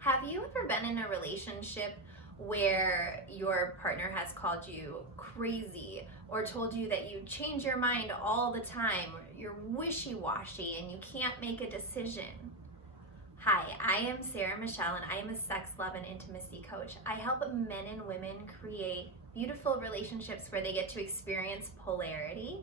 Have you ever been in a relationship where your partner has called you crazy or told you that you change your mind all the time, or you're wishy-washy and you can't make a decision? Hi, I am Sarah Michelle and I am a sex, love, and intimacy coach. I help men and women create beautiful relationships where they get to experience polarity.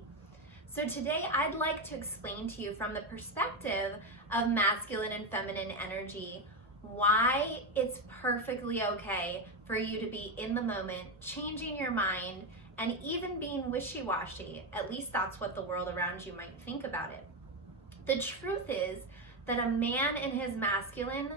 So today I'd like to explain to you from the perspective of masculine and feminine energy why it's perfectly okay for you to be in the moment, changing your mind, and even being wishy-washy. At least that's what the world around you might think about it. The truth is that a man in his masculine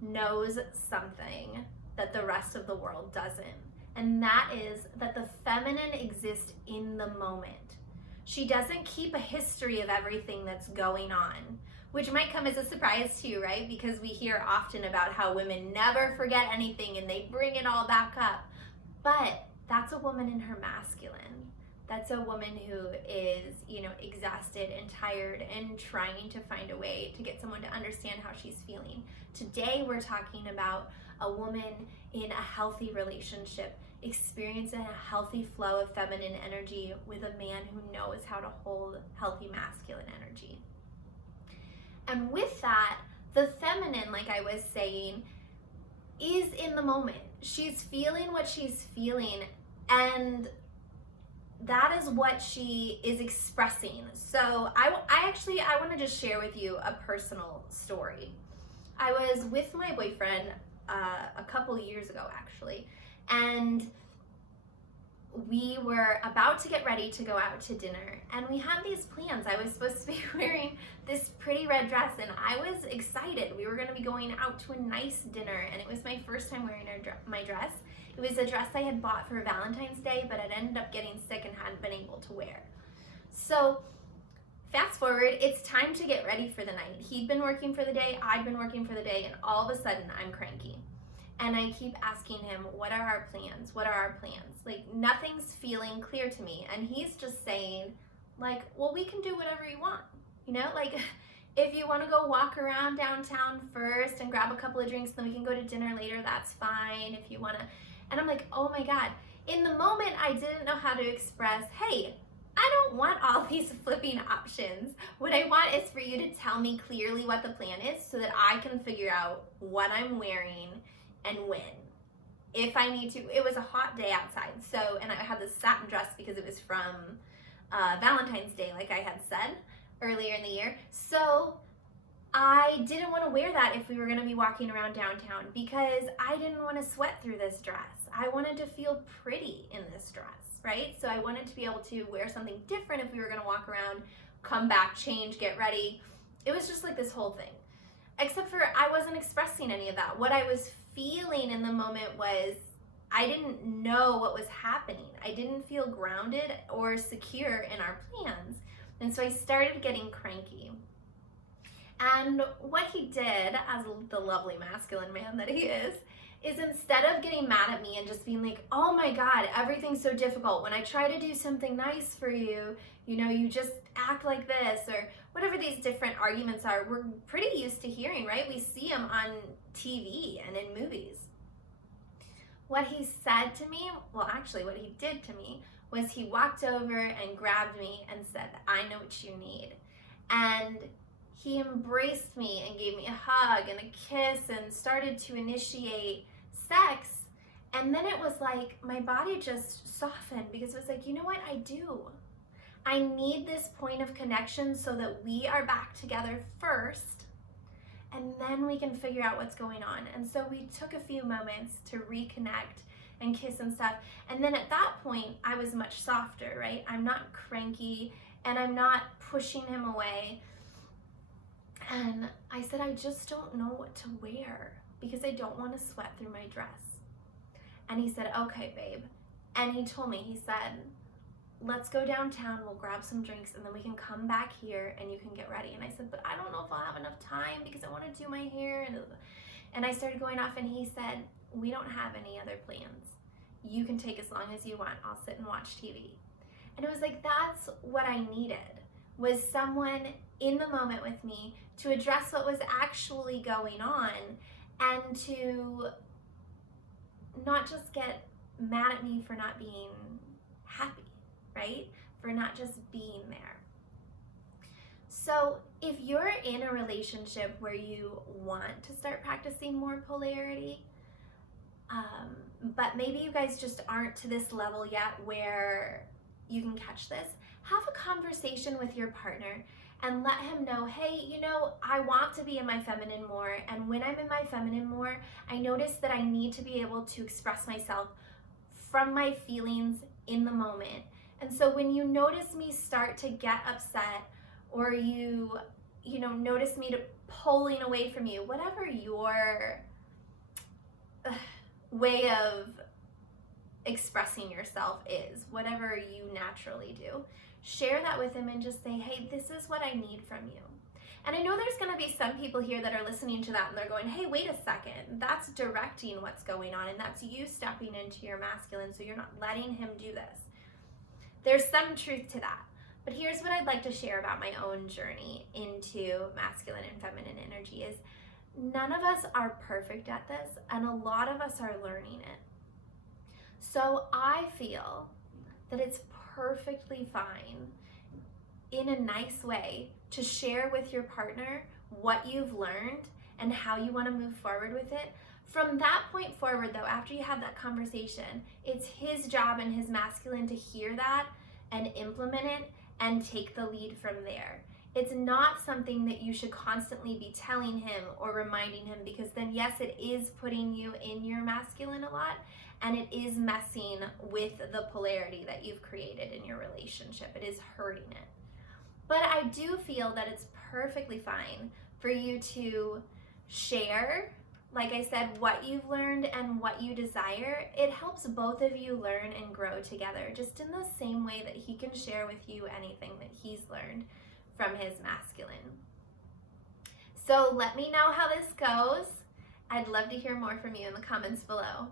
knows something that the rest of the world doesn't. And that is that the feminine exists in the moment. She doesn't keep a history of everything that's going on, which might come as a surprise to you, right? Because we hear often about how women never forget anything and they bring it all back up. But that's a woman in her masculine. That's a woman who is, exhausted and tired and trying to find a way to get someone to understand how she's feeling. Today, we're talking about a woman in a healthy relationship, experiencing a healthy flow of feminine energy with a man who knows how to hold healthy masculine energy. And with that, the feminine, like I was saying, is in the moment. She's feeling what she's feeling, and that is what she is expressing. So I want to just share with you a personal story. I was with my boyfriend a couple years ago, actually, and we were about to get ready to go out to dinner, and we had these plans. I was supposed to be wearing this pretty red dress, and I was excited. We were going to be going out to a nice dinner, and it was my first time wearing my dress. It was a dress I had bought for Valentine's Day, but I'd ended up getting sick and hadn't been able to wear. So fast forward, it's time to get ready for the night. He'd been working for the day, I'd been working for the day, and all of a sudden I'm cranky. And I keep asking him, what are our plans? What are our plans? Like, nothing's feeling clear to me. And he's just saying, well, we can do whatever you want. If you want to go walk around downtown first and grab a couple of drinks, then we can go to dinner later, that's fine. If you want to. And I'm like, oh my God. In the moment, I didn't know how to express, hey, I don't want all these flipping options. What I want is for you to tell me clearly what the plan is so that I can figure out what I'm wearing and when. If I need to. It was a hot day outside, and I had this satin dress because it was from Valentine's Day, like I had said earlier in the year. So I didn't want to wear that if we were going to be walking around downtown because I didn't want to sweat through this dress. I wanted to feel pretty in this dress, right? So I wanted to be able to wear something different if we were going to walk around, come back, change, get ready. It was just like this whole thing. Except for I wasn't expressing any of that. What I was feeling in the moment was I didn't know what was happening. I didn't feel grounded or secure in our plans. And so I started getting cranky. And what he did, as the lovely masculine man that he is instead of getting mad at me and just being like, oh my God, everything's so difficult. When I try to do something nice for you, you just act like this, or whatever these different arguments are, we're pretty used to hearing, right? We see them on TV and in movies. What he said to me, well, actually what he did to me was he walked over and grabbed me and said, I know what you need. And he embraced me and gave me a hug and a kiss and started to initiate sex. And then it was like my body just softened because it was like, you know what I do? I need this point of connection so that we are back together first, and then we can figure out what's going on. And so we took a few moments to reconnect and kiss and stuff. And then at that point, I was much softer, right? I'm not cranky and I'm not pushing him away. And I said, I just don't know what to wear because I don't want to sweat through my dress. And he said, okay, babe. And he told me, he said, let's go downtown, we'll grab some drinks, and then we can come back here and you can get ready. And I said, but I don't know if I'll have enough time because I want to do my hair. And I started going off, and he said, we don't have any other plans. You can take as long as you want. I'll sit and watch TV. And it was like, that's what I needed, was someone in the moment with me to address what was actually going on and to not just get mad at me for not being happy, right? For not just being there. So if you're in a relationship where you want to start practicing more polarity, but maybe you guys just aren't to this level yet where you can catch this, have a conversation with your partner and let him know, hey, you know, I want to be in my feminine more, and when I'm in my feminine more, I notice that I need to be able to express myself from my feelings in the moment. And so when you notice me start to get upset, or you notice me pulling away from you, whatever your way of expressing yourself is, whatever you naturally do, share that with him and just say, hey, this is what I need from you. And I know there's going to be some people here that are listening to that and they're going, hey, wait a second, that's directing what's going on, and that's you stepping into your masculine, so you're not letting him do this. There's some truth to that. But here's what I'd like to share about my own journey into masculine and feminine energy is none of us are perfect at this, and a lot of us are learning it. So I feel that it's perfectly fine, in a nice way, to share with your partner what you've learned and how you want to move forward with it. From that point forward, though, after you have that conversation, it's his job and his masculine to hear that and implement it and take the lead from there. It's not something that you should constantly be telling him or reminding him, because then, yes, it is putting you in your masculine a lot, and it is messing with the polarity that you've created in your relationship. It is hurting it. But I do feel that it's perfectly fine for you to share, like I said, what you've learned and what you desire. It helps both of you learn and grow together, just in the same way that he can share with you anything that he's learned from his masculine. So let me know how this goes. I'd love to hear more from you in the comments below.